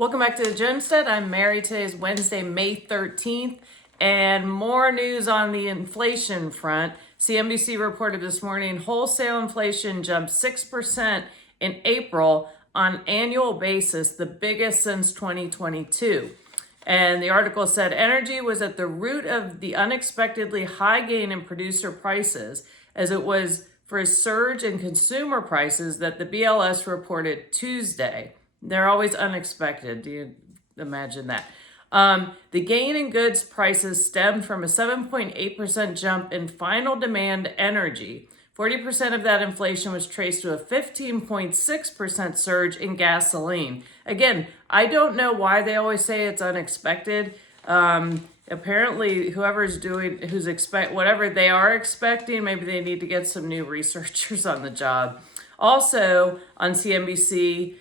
Welcome back to the Gemstead. I'm Mary. Today is Wednesday, May 13th, and more news on the inflation front. CNBC reported this morning wholesale inflation jumped 6% in April on annual basis, the biggest since 2022. And the article said energy was at the root of the unexpectedly high gain in producer prices, as it was for a surge in consumer prices that the BLS reported Tuesday. They're always unexpected. Do you imagine that? The gain in goods prices stemmed from a 7.8% jump in final demand energy. 40% of that inflation was traced to a 15.6% surge in gasoline. Again, I don't know why they always say it's unexpected. Apparently, whatever they are expecting, maybe they need to get some new researchers on the job. Also, on CNBC,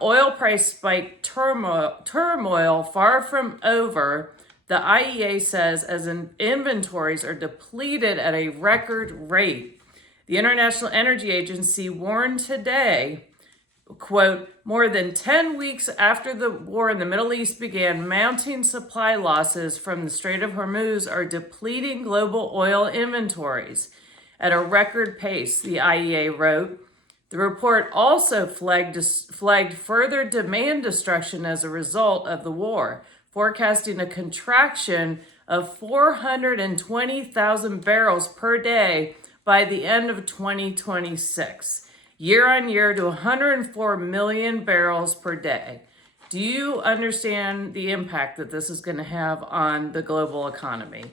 oil price spike turmoil far from over. The IEA says as inventories are depleted at a record rate. The International Energy Agency warned today, quote, more than 10 weeks after the war in the Middle East began, mounting supply losses from the Strait of Hormuz are depleting global oil inventories at a record pace, the IEA wrote. The report also flagged further demand destruction as a result of the war, forecasting a contraction of 420,000 barrels per day by the end of 2026, year on year to 104 million barrels per day. Do you understand the impact that this is going to have on the global economy?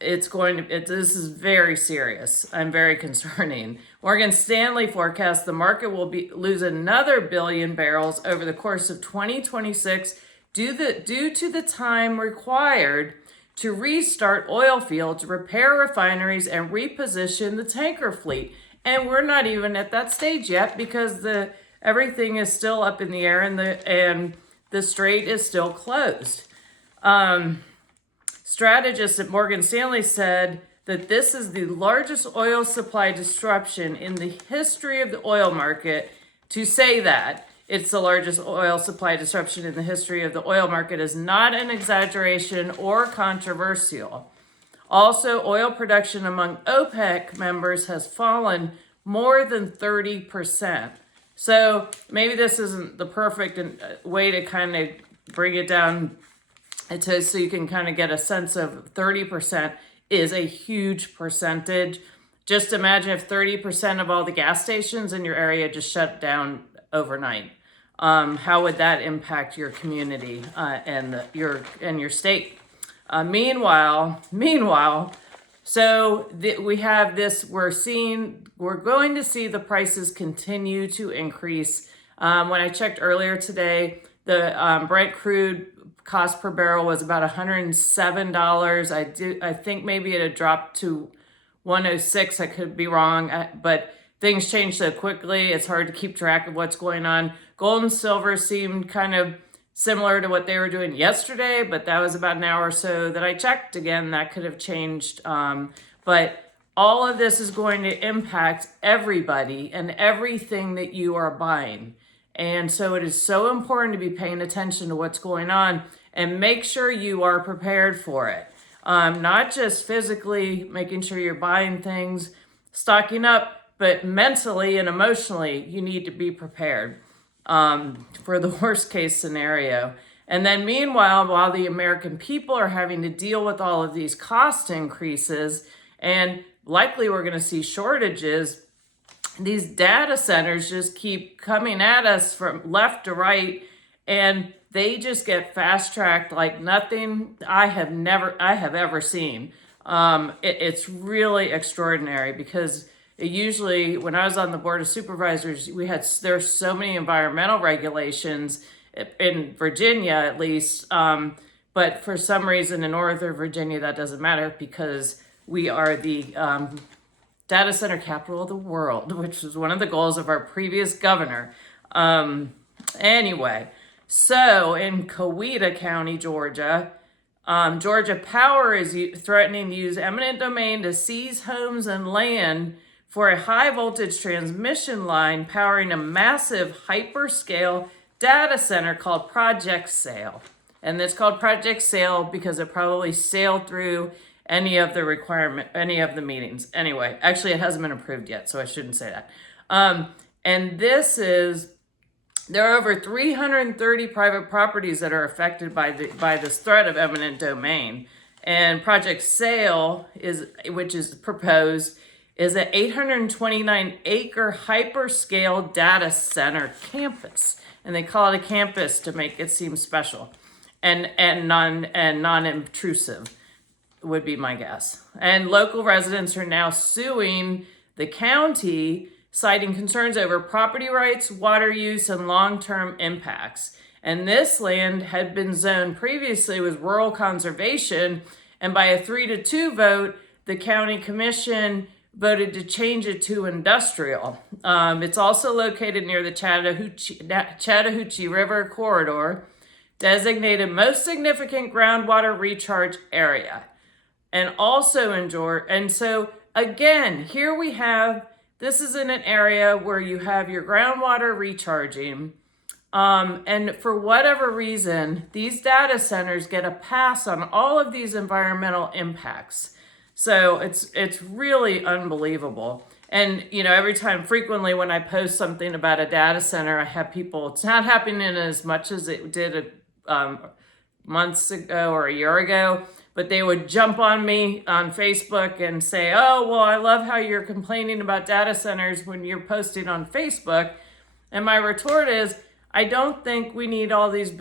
This is very serious and very concerning. Morgan Stanley forecasts the market will lose another billion barrels over the course of 2026 due to the time required to restart oil fields, repair refineries, and reposition the tanker fleet. And we're not even at that stage yet because everything is still up in the air and the strait is still closed. Strategists at Morgan Stanley said that this is the largest oil supply disruption in the history of the oil market. To say that it's the largest oil supply disruption in the history of the oil market is not an exaggeration or controversial. Also, oil production among OPEC members has fallen more than 30%. So maybe this isn't the perfect way to kind of bring it down so you can kind of get a sense of 30% is a huge percentage. Just imagine if 30% of all the gas stations in your area just shut down overnight. How would that impact your community and your state? Meanwhile, we have this. We're going to see the prices continue to increase. When I checked earlier today, the Brent crude cost per barrel was about $107. I think maybe it had dropped to 106. I could be wrong, but things change so quickly. It's hard to keep track of what's going on. Gold and silver seemed kind of similar to what they were doing yesterday, but that was about an hour or so that I checked. Again, that could have changed. But all of this is going to impact everybody and everything that you are buying. And so it is so important to be paying attention to what's going on and make sure you are prepared for it. Not just physically making sure you're buying things, stocking up, but mentally and emotionally, you need to be prepared for the worst case scenario. And then meanwhile, while the American people are having to deal with all of these cost increases, and likely we're going to see shortages, these data centers just keep coming at us from left to right, and they just get fast-tracked like nothing I have ever seen. It's really extraordinary because usually when I was on the board of supervisors, there's so many environmental regulations in Virginia at least, but for some reason in Northern Virginia that doesn't matter because we are the data center capital of the world, which was one of the goals of our previous governor. Anyway, so in Coweta County, Georgia, Georgia Power is threatening to use eminent domain to seize homes and land for a high voltage transmission line powering a massive hyperscale data center called Project Sale. And it's called Project Sale because it probably sailed through any of the meetings. Anyway, actually it hasn't been approved yet, so I shouldn't say that. And there are over 330 private properties that are affected by this threat of eminent domain. And Project Sale which is proposed, is an 829-acre hyperscale data center campus, and they call it a campus to make it seem special and non-intrusive would be my guess. And local residents are now suing the county, citing concerns over property rights, water use, and long-term impacts. And this land had been zoned previously with rural conservation, and by a 3-2 vote, the county commission voted to change it to industrial. It's also located near the Chattahoochee River corridor, designated most significant groundwater recharge area. And also and so again, here we have, this is in an area where you have your groundwater recharging. And for whatever reason, these data centers get a pass on all of these environmental impacts. So it's really unbelievable. And, frequently when I post something about a data center, I have people, it's not happening as much as it did months ago or a year ago, but they would jump on me on Facebook and say, oh, well, I love how you're complaining about data centers when you're posting on Facebook. And my retort is, I don't think we need all these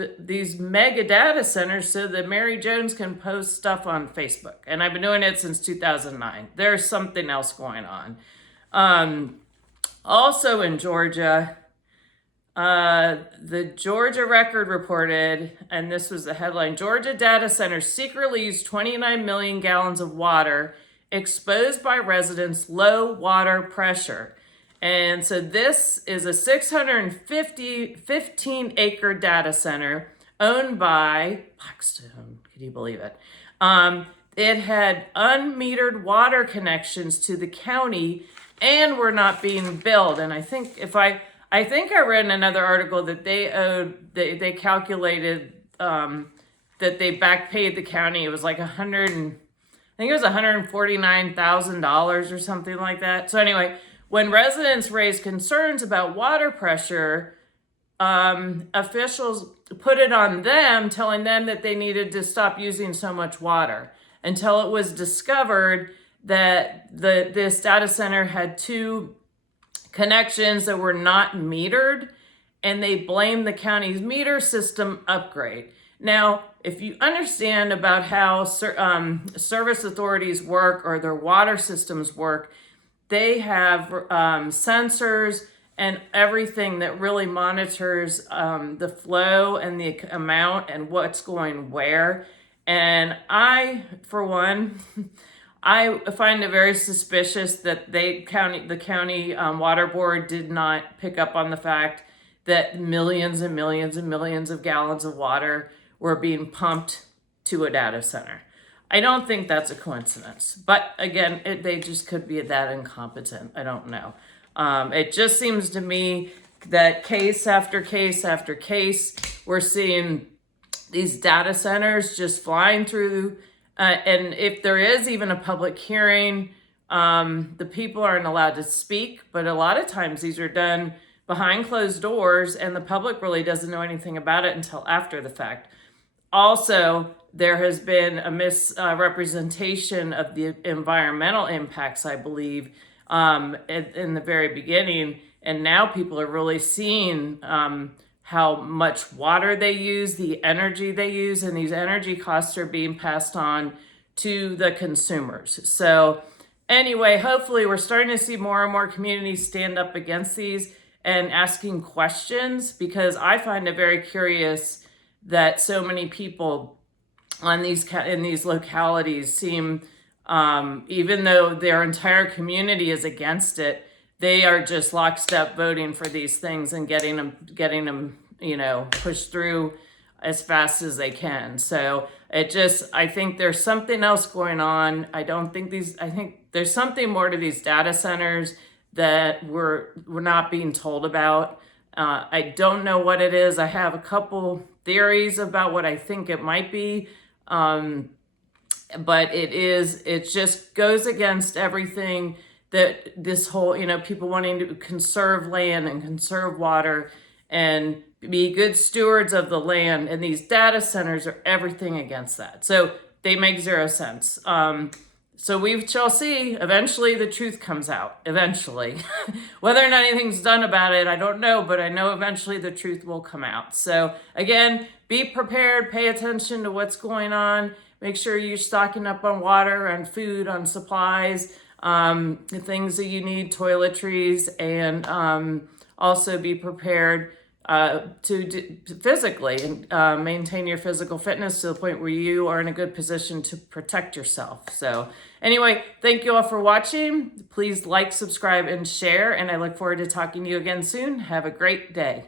mega data centers so that Mary Jones can post stuff on Facebook. And I've been doing it since 2009. There's something else going on. Also in Georgia, the Georgia Record reported, and this was the headline, Georgia data centers secretly use 29 million gallons of water exposed by residents' low water pressure. And so this is a 15-acre data center owned by Blackstone. Can you believe it? It had unmetered water connections to the county and were not being billed. And I think I read in another article that they calculated that they backpaid the county. It was like $149,000 or something like that. So anyway, when residents raised concerns about water pressure, officials put it on them, telling them that they needed to stop using so much water, until it was discovered that this data center had 2 connections that were not metered, and they blamed the county's meter system upgrade. Now, if you understand about how service authorities work or their water systems work, they have sensors and everything that really monitors the flow and the amount and what's going where. And I, for one, I find it very suspicious that the county water board did not pick up on the fact that millions and millions and millions of gallons of water were being pumped to a data center. I don't think that's a coincidence, but again, they just could be that incompetent. I don't know. It just seems to me that case after case after case, we're seeing these data centers just flying through. And if there is even a public hearing, the people aren't allowed to speak, but a lot of times these are done behind closed doors and the public really doesn't know anything about it until after the fact. Also, there has been a misrepresentation of the environmental impacts, I believe, in the very beginning. And now people are really seeing how much water they use, the energy they use, and these energy costs are being passed on to the consumers. So anyway, hopefully we're starting to see more and more communities stand up against these and asking questions, because I find it very curious that so many people in these localities seem, even though their entire community is against it, they are just lockstep voting for these things and getting them, pushed through as fast as they can. So I think there's something else going on. I think there's something more to these data centers that we're not being told about. I don't know what it is. I have a couple theories about what I think it might be. But it just goes against everything that this whole, people wanting to conserve land and conserve water and be good stewards of the land. And these data centers are everything against that. So they make zero sense. So we shall see. Eventually the truth comes out. Eventually. Whether or not anything's done about it, I don't know, but I know eventually the truth will come out. So again, be prepared, pay attention to what's going on. Make sure you're stocking up on water, on food, on supplies, the things that you need, toiletries, and also be prepared to physically and maintain your physical fitness to the point where you are in a good position to protect yourself. So anyway, thank you all for watching. Please like, subscribe, and share, and I look forward to talking to you again soon. Have a great day.